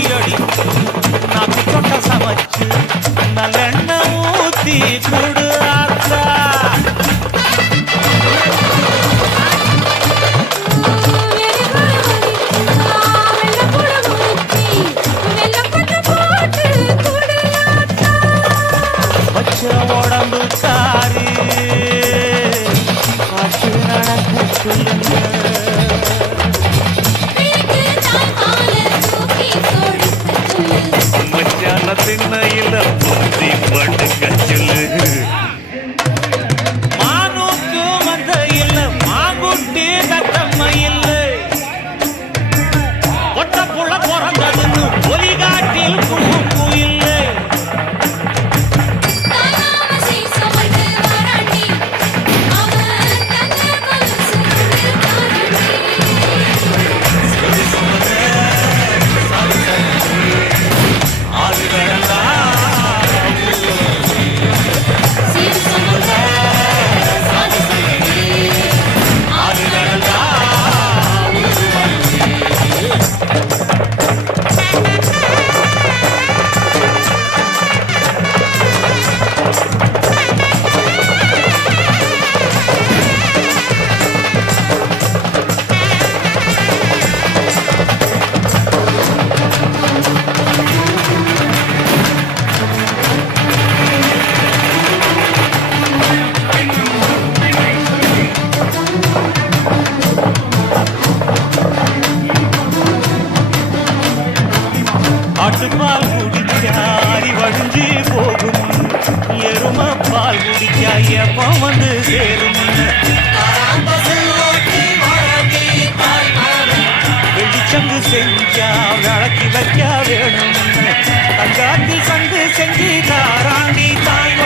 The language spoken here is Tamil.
அடியடி நாக்கு தொட்ட சமைச்சு நல்லெண்ண ஊத்தி குடு ஆத்தா பச்ச உடம்பு காரி காற்று நடக்க சொல்லுங்க மச்சான திண்ணையில பூத்தி படுக்க சொல்லு மானூத்து மந்த இல்ல மாங்குட்டி தத்தம்ம இல்லை ஒட்ட புள்ள பிறந்ததுன்னு ஒலிகாட்டில் கும்பு இல்லை ஆட்டுப்பால் குடிச்சா அரி வழிஞ்சி போகும் எரும பால் குடிச்சா எப்ப வந்து சேரும் வெடிச்சங்கு செஞ்சா விளக்கி வைக்க வேணும் தங்காத்தி சங்கு செஞ்சு தாராண்டி தாய்